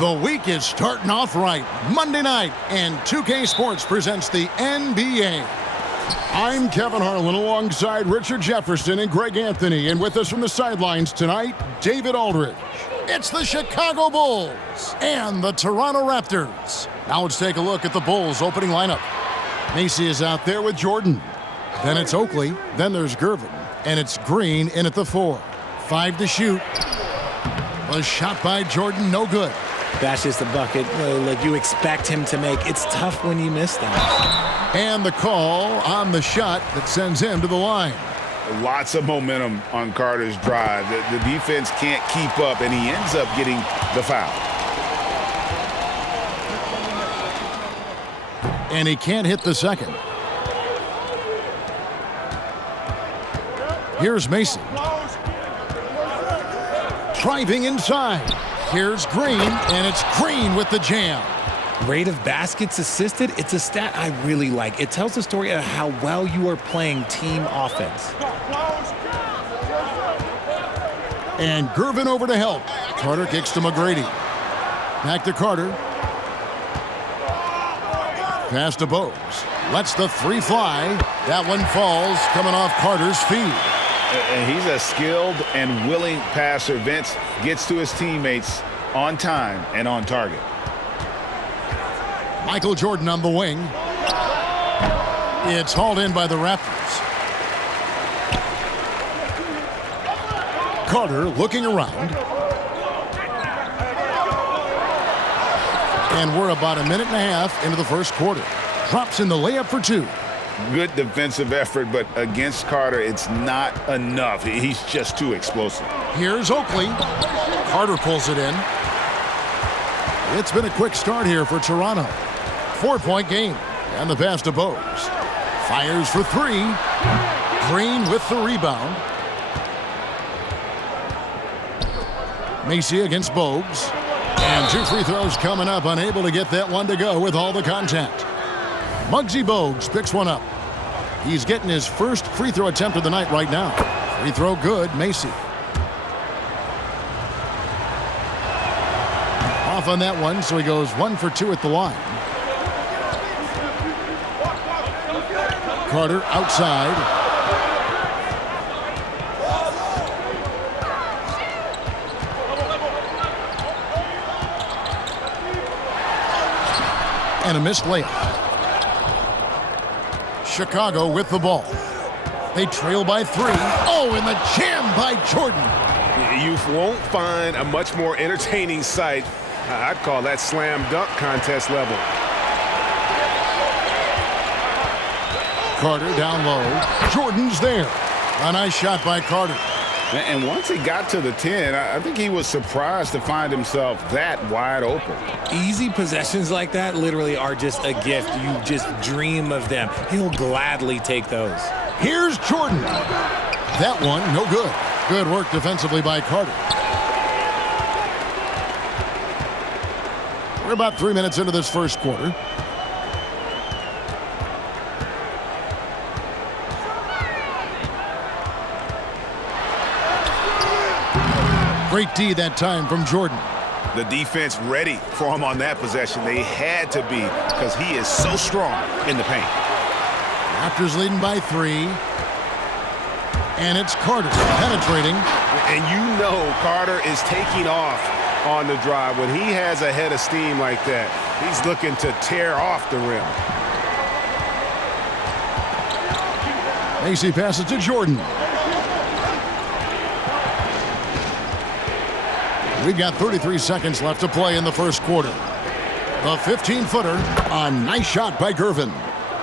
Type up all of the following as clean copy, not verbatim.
The week is starting off right. Monday night, and 2K Sports presents the NBA. I'm Kevin Harlan alongside Richard Jefferson and Greg Anthony. And with us from the sidelines tonight, David Aldridge. It's the Chicago Bulls and the Toronto Raptors. Now let's take a look at the Bulls' opening lineup. Macy is out there with Jordan. Then it's Oakley. Then there's Gervin. And it's Green in at the 4. 5 to shoot. A shot by Jordan, no good. That's just a bucket like you expect him to make. It's tough when you miss that. And the call on the shot that sends him to the line. Lots of momentum on Carter's drive. The defense can't keep up, and he ends up getting the foul. And he can't hit the second. Here's Mason. Driving inside. Here's Green, and it's Green with the jam. Rate of baskets assisted, it's a stat I really like. It tells the story of how well you are playing team offense. And Gervin over to help. Carter kicks to McGrady. Back to Carter. Pass to Bogues. Lets the 3 fly. That one falls, coming off Carter's feet. And he's a skilled and willing passer. Vince gets to his teammates on time and on target. Michael Jordan on the wing. It's hauled in by the Raptors. Carter looking around. And we're about a minute and a half into the first quarter. Drops in the layup for 2. Good defensive effort, but against Carter, it's not enough. He's just too explosive. Here's Oakley. Carter pulls it in. It's been a quick start here for Toronto. 4-point game. And the pass to Bogues. Fires for 3. Green with the rebound. Macy against Bogues. And 2 free throws coming up. Unable to get that one to go with all the contact. Muggsy Bogues picks one up. He's getting his first free throw attempt of the night right now. Free throw good, Macy. Off on that one, so he goes 1 for 2 at the line. Carter outside. And a missed layup. Chicago with the ball. They trail by 3. Oh, and the jam by Jordan. You won't find a much more entertaining sight. I'd call that slam dunk contest level. Carter down low. Jordan's there. A nice shot by Carter. And once he got to the 10, I think he was surprised to find himself that wide open. Easy possessions like that literally are just a gift. You just dream of them. He'll gladly take those. Here's Jordan. That one, no good. Good work defensively by Carter. We're about 3 minutes into this first quarter. Great D that time from Jordan. The defense ready for him on that possession. They had to be because he is so strong in the paint. Raptors leading by 3. And it's Carter penetrating. And you know Carter is taking off on the drive. When he has a head of steam like that, he's looking to tear off the rim. Macy passes to Jordan. We've got 33 seconds left to play in the first quarter. The 15-footer, a nice shot by Gervin.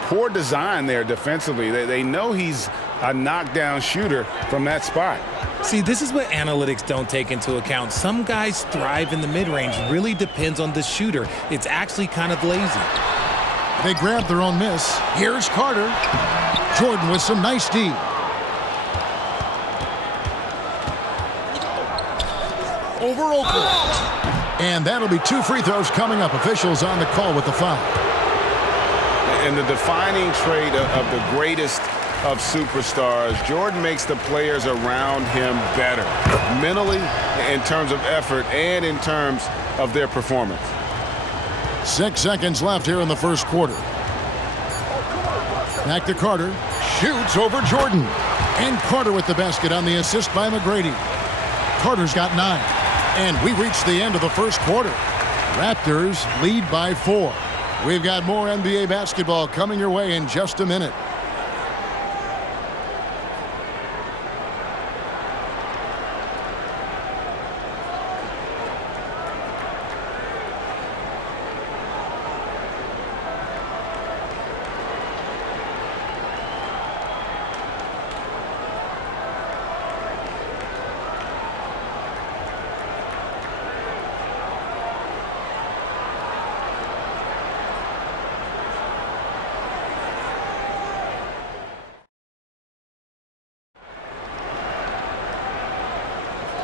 Poor design there defensively. They know he's a knockdown shooter from that spot. See, this is what analytics don't take into account. Some guys thrive in the mid-range. Really depends on the shooter. It's actually kind of lazy. They grab their own miss. Here's Carter. Jordan with some nice D. Over Oakley. And that'll be 2 free throws coming up. Officials on the call with the foul. And the defining trait of the greatest of superstars. Jordan makes the players around him better, mentally, in terms of effort, and in terms of their performance. 6 seconds left here in the first quarter. Back to Carter. Shoots over Jordan. And Carter with the basket on the assist by McGrady. Carter's got 9. And we reach the end of the first quarter. Raptors lead by 4. We've got more NBA basketball coming your way in just a minute.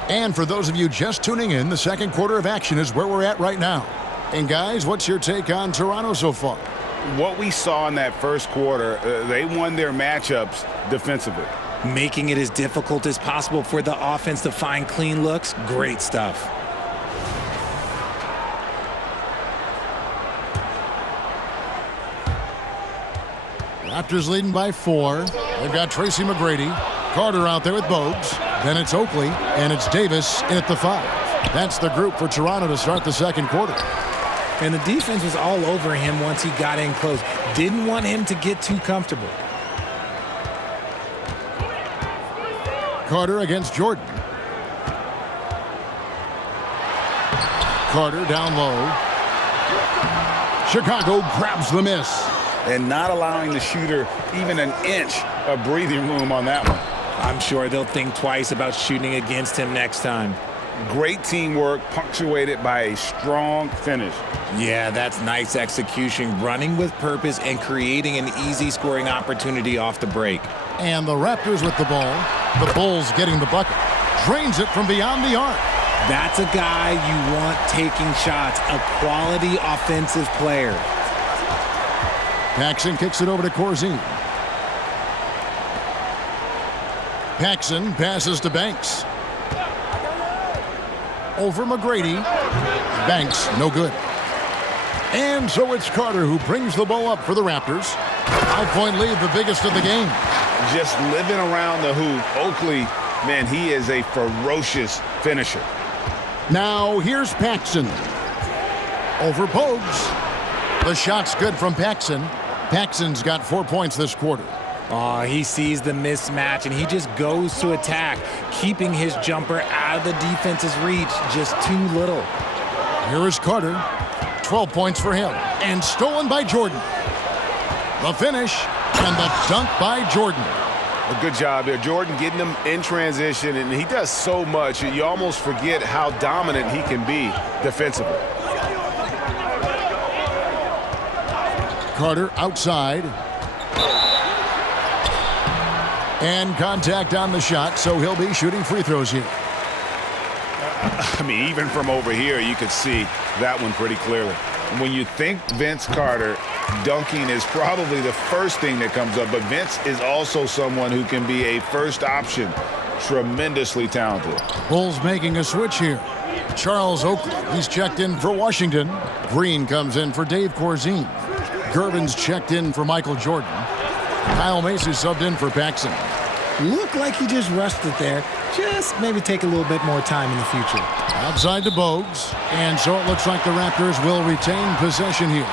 And for those of you just tuning in, the second quarter of action is where we're at right now. And guys, what's your take on Toronto so far? What we saw in that first quarter, they won their matchups defensively. Making it as difficult as possible for the offense to find clean looks. Great stuff. Raptors leading by 4. They've got Tracy McGrady. Carter out there with Bogues. Then it's Oakley, and it's Davis in at the 5. That's the group for Toronto to start the second quarter. And the defense was all over him once he got in close. Didn't want him to get too comfortable. Carter against Jordan. Carter down low. Chicago grabs the miss. And not allowing the shooter even an inch of breathing room on that one. I'm sure they'll think twice about shooting against him next time. Great teamwork punctuated by a strong finish. Yeah, that's nice execution, running with purpose and creating an easy scoring opportunity off the break. And the Raptors with the ball. The Bulls getting the bucket. Drains it from beyond the arc. That's a guy you want taking shots, a quality offensive player. Paxson kicks it over to Corzine. Paxson passes to Banks. Over McGrady. Banks, no good. And so it's Carter who brings the ball up for the Raptors. 5-point lead, the biggest of the game. Just living around the hoop. Oakley, man, he is a ferocious finisher. Now here's Paxson. Over Bogues. The shot's good from Paxson. Paxson's got 4 points this quarter. He sees the mismatch, and he just goes to attack, keeping his jumper out of the defense's reach. Just too little. Here is Carter. 12 points for him. And stolen by Jordan. The finish, and the dunk by Jordan. A good job there. Jordan getting him in transition, and he does so much. You almost forget how dominant he can be defensively. Carter outside. And contact on the shot, so he'll be shooting free throws here. I mean, even from over here, you could see that one pretty clearly. When you think Vince Carter, dunking is probably the first thing that comes up, but Vince is also someone who can be a first option. Tremendously talented. Bulls making a switch here. Charles Oakley, he's checked in for Washington. Green comes in for Dave Corzine. Gervin's checked in for Michael Jordan. Kyle Macy subbed in for Paxson. Looked like he just rushed it there. Just maybe take a little bit more time in the future. Outside to Bogues. And so it looks like the Raptors will retain possession here.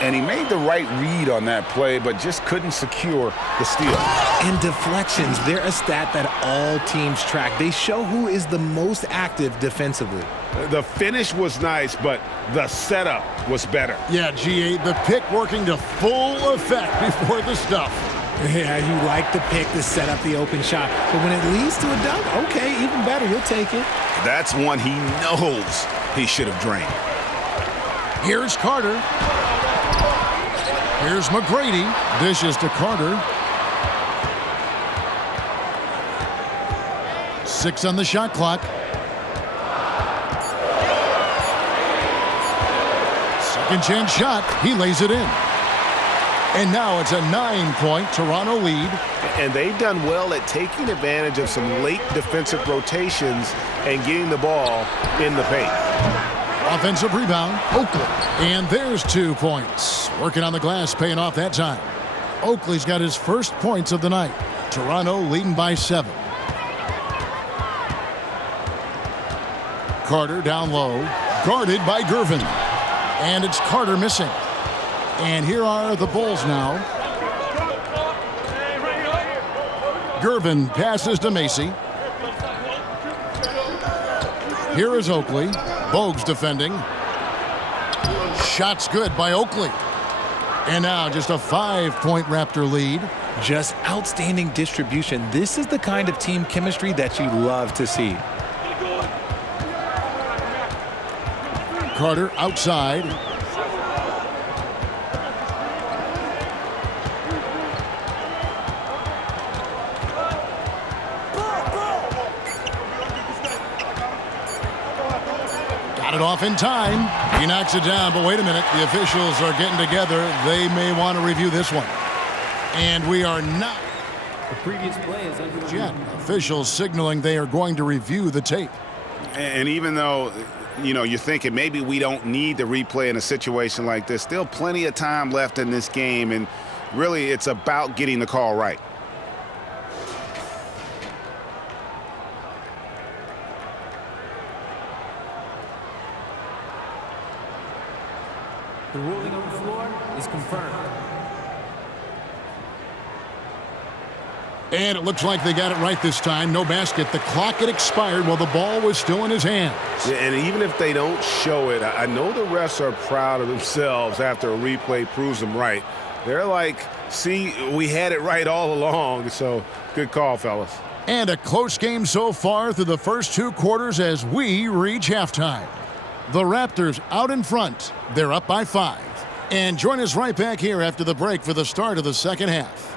And he made the right read on that play, but just couldn't secure the steal. And deflections, they're a stat that all teams track. They show who is the most active defensively. The finish was nice, but the setup was better. Yeah, G8, the pick working to full effect before the stuff. Yeah, you like the pick to set up the open shot. But when it leads to a dunk, okay, even better, you'll take it. That's one he knows he should have drained. Here's Carter. Here's McGrady. Dishes to Carter. 6 on the shot clock. Second chance shot. He lays it in. And now it's a 9-point Toronto lead. And they've done well at taking advantage of some late defensive rotations and getting the ball in the paint. Offensive rebound, Oakley. And there's 2 points. Working on the glass, paying off that time. Oakley's got his first points of the night. Toronto leading by 7. Carter down low, guarded by Gervin. And it's Carter missing. And here are the Bulls now. Gervin passes to Macy. Here is Oakley. Bogues defending. Shot's good by Oakley. And now just a 5-point Raptor lead. Just outstanding distribution. This is the kind of team chemistry that you love to see. Carter outside. Got it off in time. He knocks it down, but wait a minute. The officials are getting together. They may want to review this one. And we are not. The previous play is under Yet. Officials signaling they are going to review the tape. And even though, you're thinking maybe we don't need to replay in a situation like this, still plenty of time left in this game, and really it's about getting the call right. The ruling on the floor is confirmed. And it looks like they got it right this time. No basket. The clock had expired while the ball was still in his hands. Yeah, and even if they don't show it, I know the refs are proud of themselves after a replay proves them right. They're like, see, we had it right all along. So good call, fellas. And a close game so far through the first 2 quarters as we reach halftime. The Raptors out in front. They're up by 5. And join us right back here after the break for the start of the second half.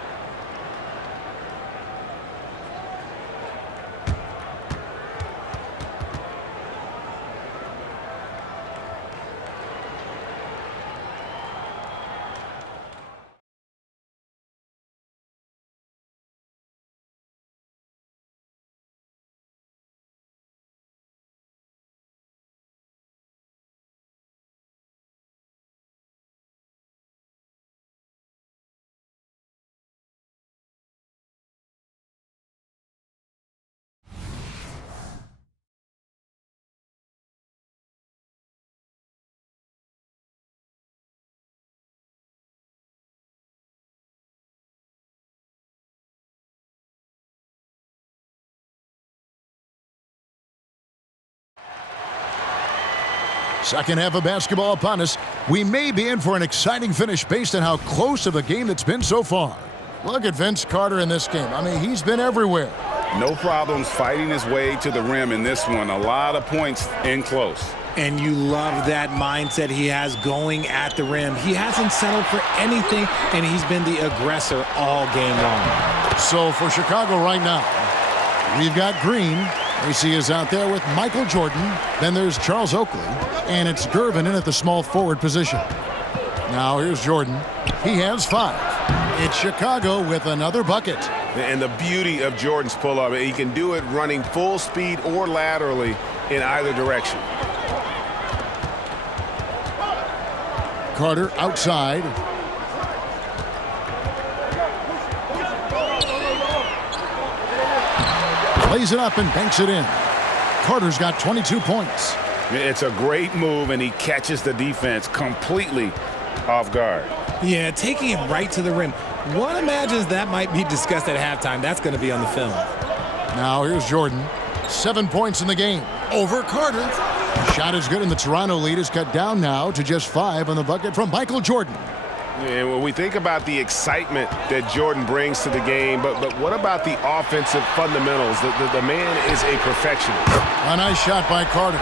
Second half of basketball upon us. We may be in for an exciting finish based on how close of a game it's been so far. Look at Vince Carter in this game. I mean, he's been everywhere. No problems fighting his way to the rim in this one. A lot of points in close. And you love that mindset he has going at the rim. He hasn't settled for anything, and he's been the aggressor all game long. So for Chicago right now, we've got Green. AC is out there with Michael Jordan. Then there's Charles Oakley. And it's Gervin in at the small forward position. Now here's Jordan. He has 5. It's Chicago with another bucket. And the beauty of Jordan's pull-up, he can do it running full speed or laterally in either direction. Carter outside. Plays it up and banks it in. Carter's got 22 points. It's a great move, and he catches the defense completely off guard. Yeah, taking it right to the rim. One imagines that might be discussed at halftime. That's going to be on the film. Now here's Jordan. 7 points in the game. Over Carter. Shot is good, and the Toronto lead is cut down now to just 5 on the bucket from Michael Jordan. And when we think about the excitement that Jordan brings to the game, but what about the offensive fundamentals? The man is a perfectionist. A nice shot by Carter.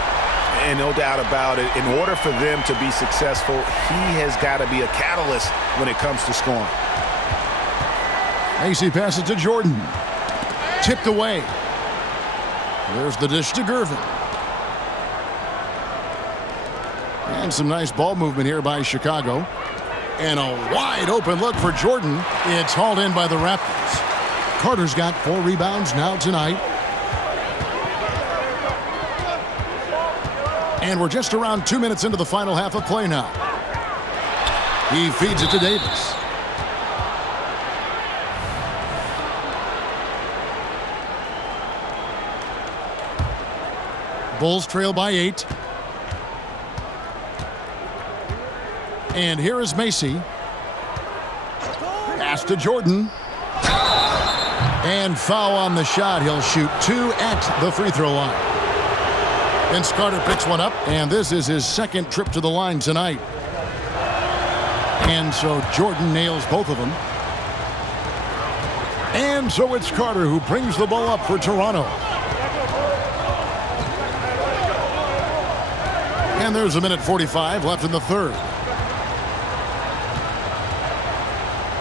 And no doubt about it, in order for them to be successful, he has got to be a catalyst when it comes to scoring. AC passes to Jordan. Tipped away. There's the dish to Gervin. And some nice ball movement here by Chicago. And a wide open look for Jordan. It's hauled in by the Raptors. Carter's got 4 rebounds now tonight. And we're just around 2 minutes into the final half of play now. He feeds it to Davis. Bulls trail by 8. And here is Macy. Pass to Jordan. And foul on the shot. He'll shoot 2 at the free throw line. Vince Carter picks one up, and this is his second trip to the line tonight. And so Jordan nails both of them. And so it's Carter who brings the ball up for Toronto. And there's 1:45 left in the third.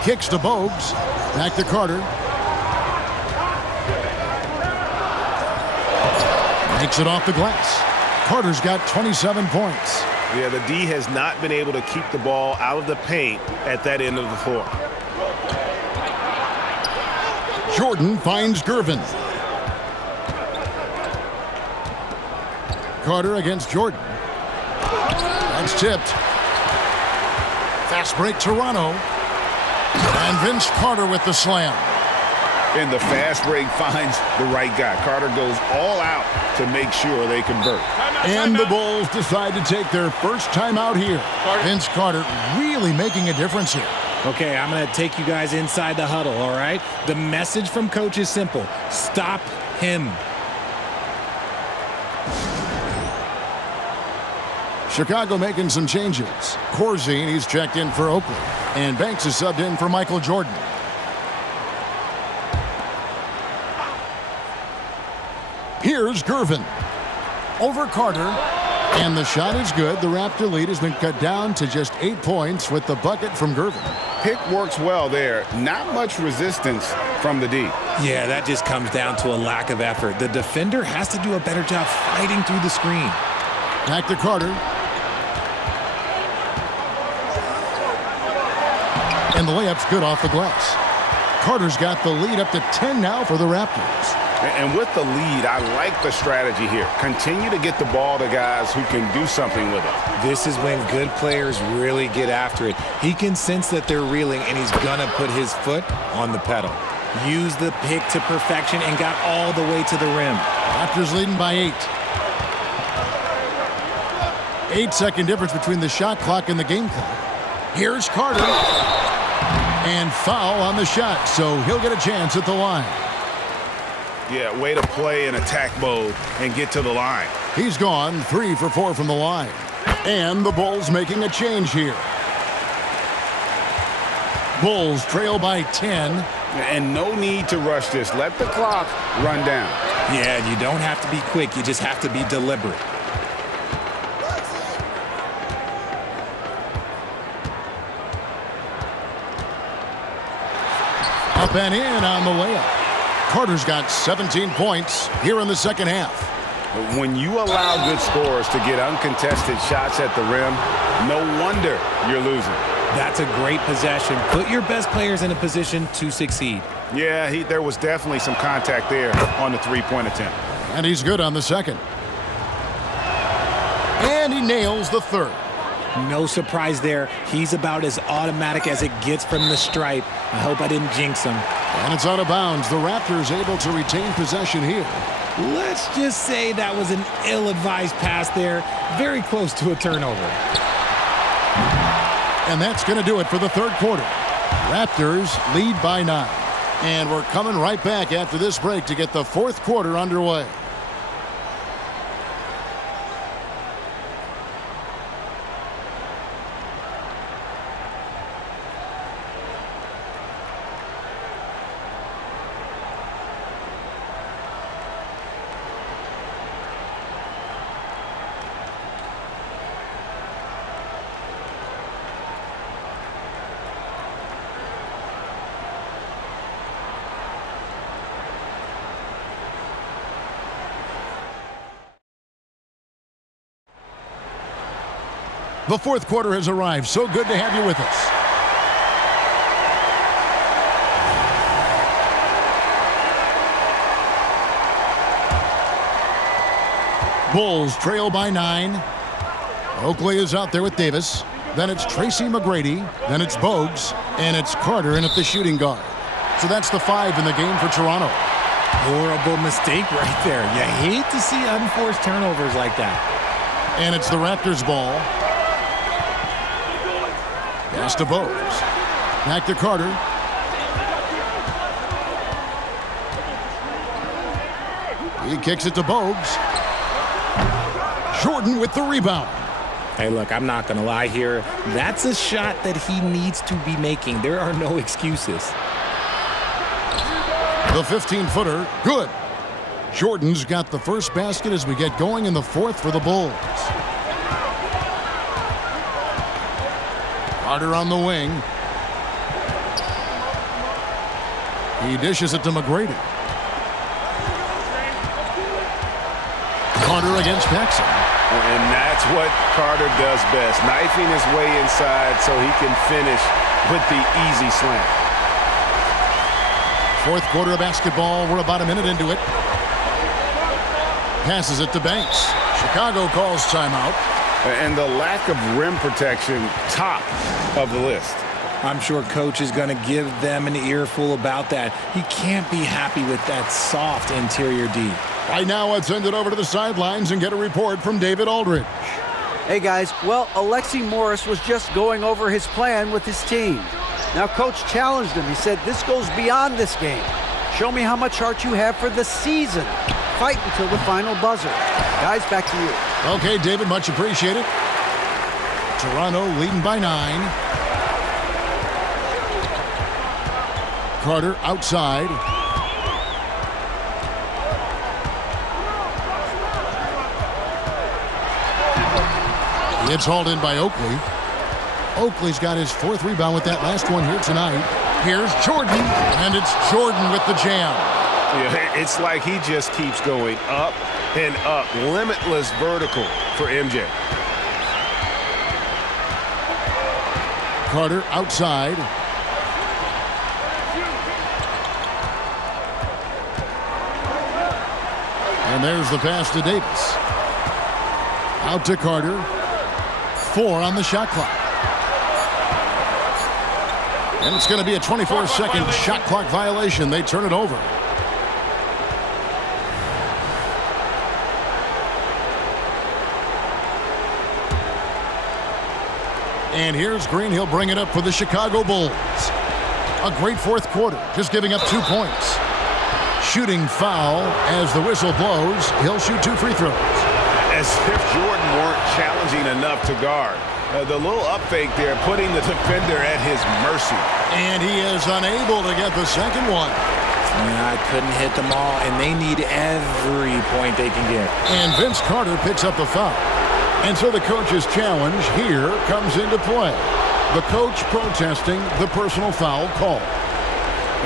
Kicks to Bogues. Back to Carter. Makes it off the glass. Carter's got 27 points. Yeah, the D has not been able to keep the ball out of the paint at that end of the floor. Jordan finds Gervin. Carter against Jordan. That's tipped. Fast break Toronto. And Vince Carter with the slam. And the fast break finds the right guy. Carter goes all out to make sure they convert. And the Bulls decide to take their first time out here. Vince Carter really making a difference here. Okay, I'm going to take you guys inside the huddle, all right? The message from coach is simple. Stop him. Chicago making some changes. Corzine, he's checked in for Oakley. And Banks is subbed in for Michael Jordan. Here's Gervin. Over Carter. And the shot is good. The Raptor lead has been cut down to just 8 points with the bucket from Gervin. Pick works well there. Not much resistance from the D. Yeah, that just comes down to a lack of effort. The defender has to do a better job fighting through the screen. Back to Carter. And the layup's good off the glass. Carter's got the lead up to 10 now for the Raptors. And with the lead, I like the strategy here. Continue to get the ball to guys who can do something with it. This is when good players really get after it. He can sense that they're reeling, and he's going to put his foot on the pedal. Use the pick to perfection and got all the way to the rim. Raptors leading by 8. 8-second difference between the shot clock and the game clock. Here's Carter. And foul on the shot, so he'll get a chance at the line. Yeah, way to play in attack mode and get to the line. He's gone 3 for 4 from the line. And the Bulls making a change here. Bulls trail by 10. And no need to rush this. Let the clock run down. Yeah, you don't have to be quick. You just have to be deliberate. Up and in on the layup. Carter's got 17 points here in the second half. When you allow good scorers to get uncontested shots at the rim, no wonder you're losing. That's a great possession. Put your best players in a position to succeed. Yeah, there was definitely some contact there on the three-point attempt. And he's good on the second. And he nails the third. No surprise there. He's about as automatic as it gets from the stripe. I hope I didn't jinx him. And it's out of bounds. The Raptors able to retain possession here. Let's just say that was an ill-advised pass there. Very close to a turnover. And that's going to do it for the third quarter. Raptors lead by 9. And we're coming right back after this break to get the fourth quarter underway. The fourth quarter has arrived. So good to have you with us. Bulls trail by 9. Oakley is out there with Davis. Then it's Tracy McGrady. Then it's Bogues. And it's Carter in at the shooting guard. So that's the 5 in the game for Toronto. Horrible mistake right there. You hate to see unforced turnovers like that. And it's the Raptors' ball. Pass to Bogues. Back to Carter. He kicks it to Bogues. Jordan with the rebound. Hey, look, I'm not going to lie here. That's a shot that he needs to be making. There are no excuses. The 15-footer, good. Jordan's got the first basket as we get going in the 4th for the Bulls. Carter on the wing. He dishes it to McGrady. Carter against Paxson. And that's what Carter does best, knifing his way inside so he can finish with the easy slam. 4th quarter of basketball. We're about a minute into it. Passes it to Banks. Chicago calls timeout. And the lack of rim protection, top of the list. I'm sure coach is going to give them an earful about that. He can't be happy with that soft interior D. Right now, let's send it over to the sidelines and get a report from David Aldridge. Hey, guys. Well, Alexi Morris was just going over his plan with his team. Now, coach challenged him. He said, this goes beyond this game. Show me how much heart you have for the season. Fight until the final buzzer. Guys, back to you. Okay, David, much appreciated. Toronto leading by 9. Carter outside. It's hauled in by Oakley. Oakley's got his 4th rebound with that last one here tonight. Here's Jordan, and it's Jordan with the jam. Yeah, it's like he just keeps going up and up. Limitless vertical for MJ. Carter outside. And there's the pass to Davis. Out to Carter. 4 on the shot clock. And it's going to be a 24-second shot clock violation. They turn it over. And here's Green. He'll bring it up for the Chicago Bulls. A great 4th quarter, just giving up 2 points. Shooting foul as the whistle blows. He'll shoot 2 free throws. As if Jordan weren't challenging enough to guard. The little up fake there, putting the defender at his mercy. And he is unable to get the second one. Yeah, I couldn't hit them all, and they need every point they can get. And Vince Carter picks up the foul. And so the coach's challenge here comes into play. The coach protesting the personal foul call.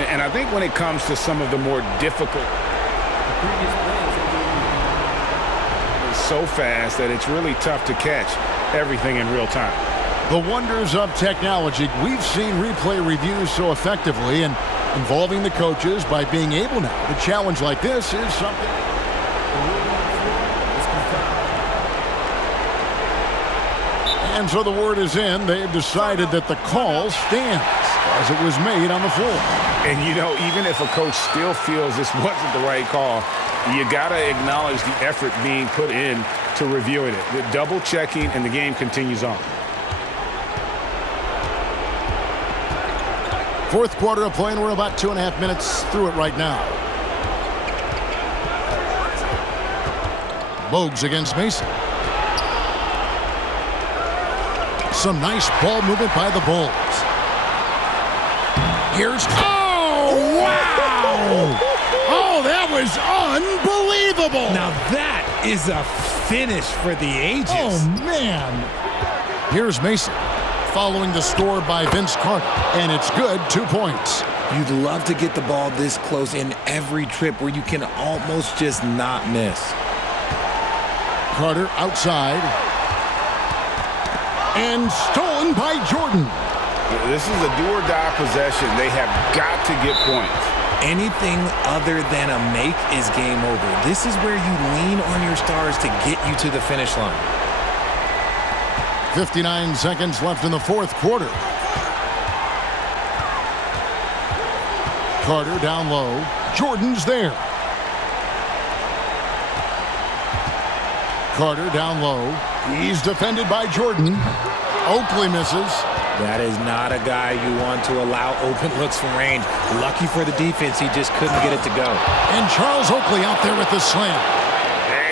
And I think when it comes to some of the more difficult, The previous play is underway. it's so fast that it's really tough to catch everything in real time. The wonders of technology. We've seen replay reviews so effectively, and involving the coaches by being able now to challenge like this is something. And so the word is in. They've decided that the call stands as it was made on the floor. And, you know, even if a coach still feels this wasn't the right call, you got to acknowledge the effort being put in to reviewing it. The double checking, and the game continues on. 4th quarter of play, and we're about 2.5 minutes through it right now. Bogues against Mason. Some nice ball movement by the Bulls. Here's... Oh, wow! Oh, that was unbelievable! Now that is a finish for the ages. Oh, man! Here's Mason, following the score by Vince Carter, and it's good, 2 points. You'd love to get the ball this close in every trip where you can almost just not miss. Carter outside. And stolen by Jordan. This is a do-or-die possession. They have got to get points. Anything other than a make is game over. This is where you lean on your stars to get you to the finish line. 59 seconds left in the fourth quarter. Carter down low. Jordan's there. Carter down low. He's defended by Jordan. Oakley misses. That is not a guy you want to allow open looks from range. Lucky for the defense, he just couldn't get it to go. And Charles Oakley out there with the slam.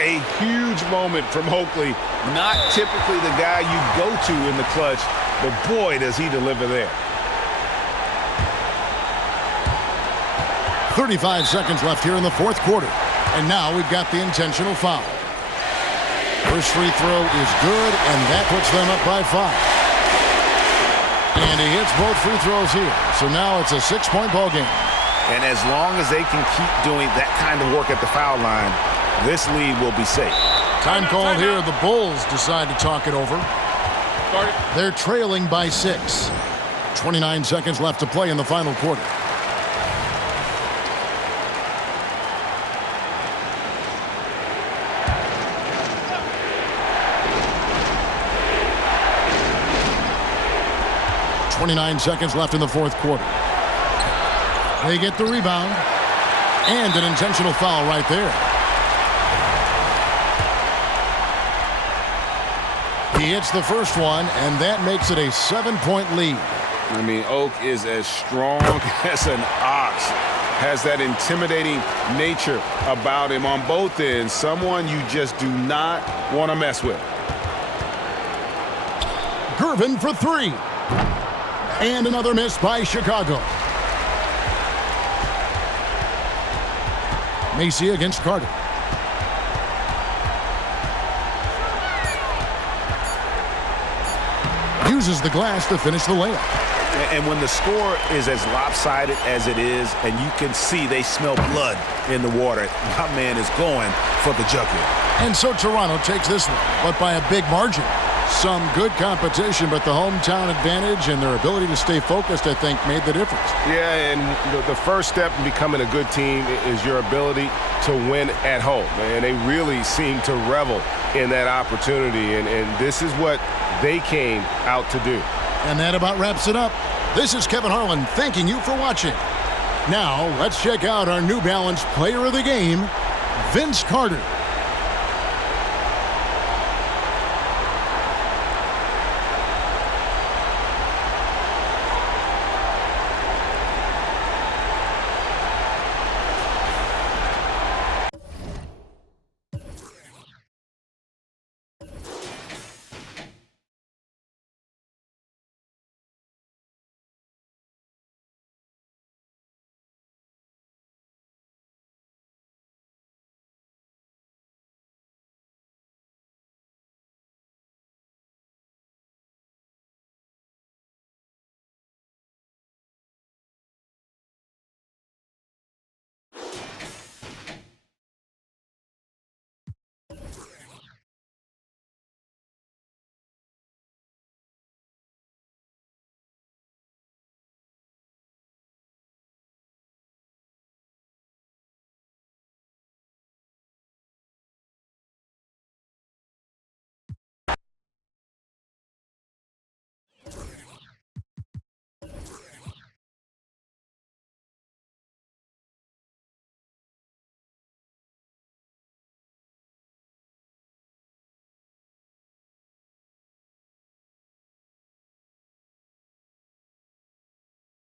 A huge moment from Oakley. Not typically the guy you go to in the clutch, but boy, does he deliver there. 35 seconds left here in the fourth quarter. And now we've got the intentional foul. First free throw is good, and that puts them up by 5. And he hits both free throws here. So now it's a 6-point ball game. And as long as they can keep doing that kind of work at the foul line, this lead will be safe. Time called here. The Bulls decide to talk it over. They're trailing by 6. 29 seconds left to play in the final quarter. .29 seconds left in the fourth quarter. They get the rebound. And an intentional foul right there. He hits the first one, and that makes it a 7-point lead. I mean, Oak is as strong as an ox. Has that intimidating nature about him on both ends. Someone you just do not want to mess with. Gervin for 3. And another miss by Chicago. Macy against Carter. Uses the glass to finish the layup. And when the score is as lopsided as it is, and you can see they smell blood in the water, my man is going for the jugular. And so Toronto takes this one, but by a big margin. Some good competition, but the hometown advantage and their ability to stay focused, I think, made the difference. Yeah, and the first step in becoming a good team is your ability to win at home. And they really seem to revel in that opportunity, and this is what they came out to do. And that about wraps it up. This is Kevin Harlan thanking you for watching. Now, let's check out our New Balance player of the game, Vince Carter.